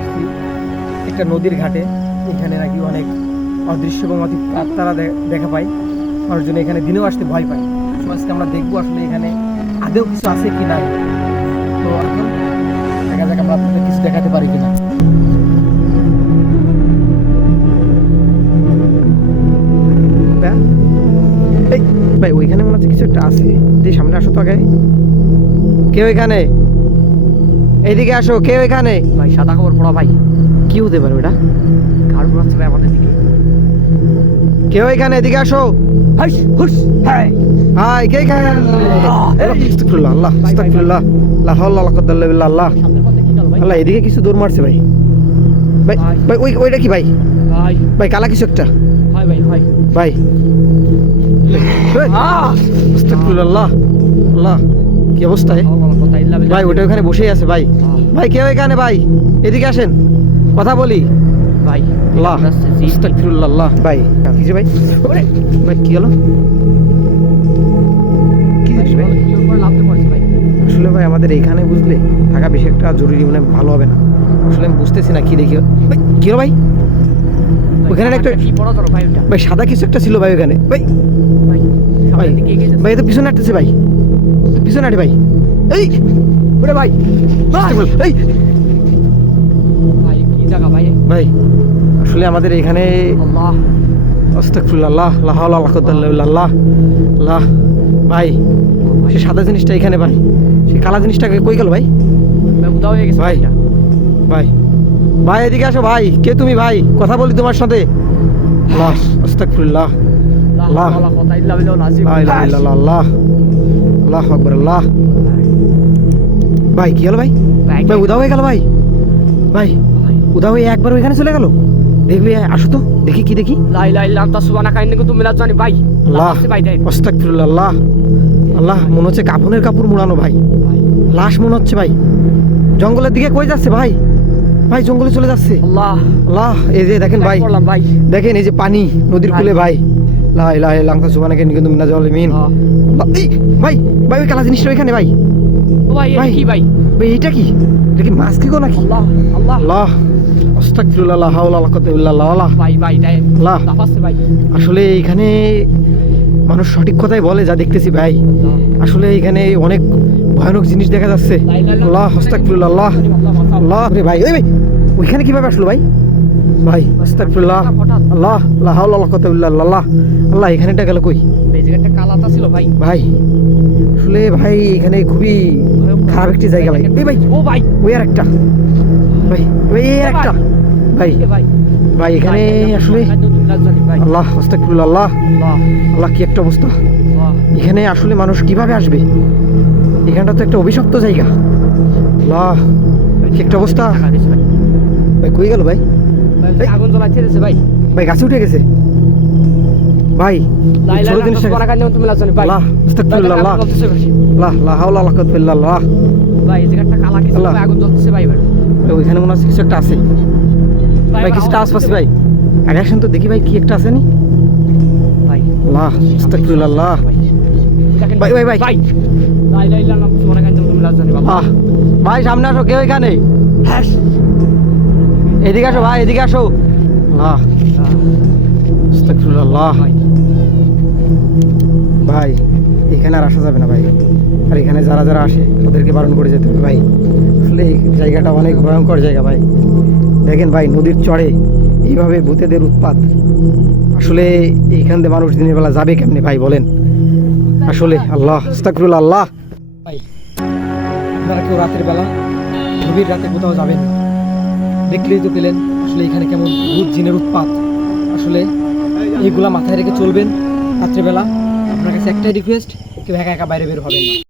আসছি একটা নদীর ঘাটে। এখানে নাকি অনেক অদৃশ্য এবং অতি তারা দেখা পায়, মানুষজন এখানে দিনেও আসতে ভয় পায়। আজকে আমরা দেখবো আসলে এখানে আদেও কিছু আছে কি নাই। তো এখন দেখা যাক আমরা আপনাদের কিছু দেখাতে পারি কিনা। ভাই ওইখানে মনে হচ্ছে কিছু একটা আছে, যে সামনে আসো তো আগে। কেউ এখানে, এইদিকে আসো। কেউ এখানে? ভাই সাদা কাপড় পরা ভাই, কি হতে পারে ওটা? ঘাড় ঘোরাচ্ছে ভাই আমাদের দিকে। কেউ এখানে, এদিকে আসো। হাই হুস হাই হাই, কে এখানে? আস্তাগফিরুল্লাহ, আল্লাহ আস্তাগফিরুল্লাহ, লা হাওলা ওয়ালা কুওয়াতা ইল্লা বিল্লাহ। আল্লাহ সামনের পথে কি গেল ভাই? আল্লাহ, এদিকে কিছু দৌড় মারছে ভাই। ভাই ভাই ওইটা কি ভাই? ভাই ভাই কালা কিছু একটা। ভাই ভাই ভাই ভাই আস্তাগফিরুল্লাহ, আল্লাহ কি অবস্থা? ভাই ওটা ওখানে বসেই আছে ভাই। ভাই কেউ এখানে? ভাই এদিকে আসেন, কথা বলি। ভাই আল্লাহ আস্তাগফিরুল্লাহ, আল্লাহ। ভাই কি যে ভাই, ভাই কি হলো? কি জিনিস ভাই? আসলে ভাই আমাদের এইখানে বুঝলে থাকা বেশি একটা জরুরি, মানে ভালো হবে না। আসলে আমি বুঝতেছি না কি দেখি। ভাই কি হলো ভাই? ওখানে একটা কি পড়া ধরো ভাই ওটা। ভাই সাদা কিছু একটা ছিল ভাই ওখানে। ভাই ভাই ভাই সামনের দিকে এগিয়ে যাচ্ছে। ভাই, তো পিছনে হাঁটতেছে ভাই, পিছনে হাঁটে ভাই। এই ওরে ভাই ভাই এই ভাই কি জায়গা ভাই? ভাই আসলে আমাদের এখানে আল্লাহ আস্তাগফিরুল্লাহ, লা হাওলা ওয়ালা কুওয়াতা ইল্লা বিল্লাহ। আল্লাহ আল্লাহ। ভাই সে সাদা জিনিসটা এখানে, ভাই সে কালা জিনিসটাকে কই গেল ভাই? উদাও হয়ে গেছে ভাই ভাইটা। ভাই ভাই এদিকে আসো ভাই। কে তুমি ভাই? কথা বলি তোমার সাথে। আল্লাহ আস্তাগফিরুল্লাহ, আল্লাহ আল্লাহ কথা ইল্লা বিল্লাহ লাজিম। লা ইলাহা ইল্লাল্লাহ, আল্লাহ আল্লাহু আকবার। আল্লাহ ভাই কি হলো ভাই? ভাই উদা হয়ে গেল ভাই। ভাই উদা হয়ে একবার ওইখানে চলে গেল। দেখবি, আসো তো দেখি কি দেখি। লা ইলাহা ইল্লা আনতা সুবহানাকা ইন্নী কুনতু মিনাজ জালিমিন। ভাই আল্লাহ ভাই দেন আস্তাগফিরুল্লাহ, আল্লাহ আল্লাহ। মনে হচ্ছে কাফনের কাপড় মোড়ানো ভাই, লাশ মনে হচ্ছে ভাই। জঙ্গলের দিকে কই যাচ্ছে ভাই? ভাই জঙ্গলে চলে যাচ্ছে। আল্লাহ আল্লাহ এই যে দেখেন ভাই, পড়লাম ভাই। দেখেন এই যে পানি নদীর কূলে ভাই। লা ইলাহা ইল্লা আনতা সুবহানাকা ইন্নী কুনতু মিনাজ জালিমিন। এই ভাই ভাই ওই কালা জিনিসটা ওইখানে ভাই। ও ভাই এটা কি ভাই? ভাই এটা কি? এটা কি মাছ কি গো নাকি? আল্লাহ আল্লাহ আল্লাহ আস্তাগফিরুল্লাহ, লা হাওলা ওয়ালা কুওয়াতা ইল্লা বিল্লাহ। ভাই ভাই দেন আল্লাহ তাফাসে ভাই। আসলে এখানে মানুষ সঠিক কথাই বলে যা দেখতেছি ভাই। আসলে এখানে অনেক ভয়ানক জিনিস দেখা যাচ্ছে। আল্লাহ আস্তাগফিরুল্লাহ, আল্লাহ আল্লাহ। রে ভাই ওই ভাই ওইখানে কিভাবে আসলো ভাই? ভাই আস্তাগফিরুল্লাহ, আল্লাহ লা হাওলা ওয়ালা কুওয়াতা ইল্লা বিল্লাহ। আল্লাহ এখানেটা গেল কই? এই জায়গাটা কালাতা ছিল ভাই। ভাই আসলে ভাই এখানে খুবই খারাপ একটি জায়গা ভাই। এই ভাই ও ভাই ওই আর একটা ভাই, ওই একটা ভাই। ভাই ভাই এখানে আসলে আল্লাহ আস্তাগফিরুল্লাহ, আল্লাহ আল্লাহ কি একটা অবস্থা। এখানে আসলে মানুষ কিভাবে আসবে? এখানটা তো একটা অভিশপ্ত জায়গা। আল্লাহ কি একটা অবস্থা। ভাই কই গেল ভাই? আগুন জ্বলা ছেড়েছে ভাই। ভাই গাছে উঠে গেছে ভাই। ছোট জিনিস আল্লাহ আস্তাগফিরুল্লাহ, আল্লাহ আল্লাহ লা হাওলা ওয়ালা কুওয়াতা ইল্লা বিল্লাহ। ভাই এই জায়গাটা কালা কিছু আল্লাহ। আগুন জ্বলতেছে ভাই। ভাই ওইখানে মনে হচ্ছে কিছু একটা আছে ভাই, কিছুটা আশপাশে ভাই। আগে আসেন তো দেখি ভাই কি একটা আছে নি। ভাই আল্লাহ আস্তাগফিরুল্লাহ, আল্লাহ ভাই ভাই ভাই ভাই লা ইলাহা ইল্লাল্লাহ সুবহানাকা ইন্নী কুনতু মিনাজ জালিমিন। আহ ভাই সামনে আসো। কেউ এখানে? হ্যাঁ এদিকে আসো ভাই, এদিকে আসো। আল্লাহ আস্তাগফিরুল্লাহ, আল্লাহ ভাই এখানে আর আসা যাবে না ভাই। আর এখানে যারা যারা আসে তাদেরকে বারণ করে যেতে হবে ভাই। আসলে এই জায়গাটা অনেক ভয়ঙ্কর জায়গা ভাই। দেখেন ভাই নদীর চড়ে এইভাবে ভূতেদের উৎপাত। আসলে এইখান দিয়ে মানুষ দিনের বেলা যাবে কেমনে ভাই বলেন? আসলে আল্লাহ আস্তাগফিরুল্লাহ, আল্লাহ। ভাই আপনারা কেউ রাতের বেলা গভীর রাতে কোথাও যাবেন না। দেখলেই তো পেলেন আসলে এখানে কেমন ভূত জিনের উৎপাত। আসলে এইগুলা মাথায় রেখে চলবেন রাত্রেবেলা। আপনার কাছে একটাই রিকোয়েস্ট, কেউ একা একা বাইরে বের হবেন না।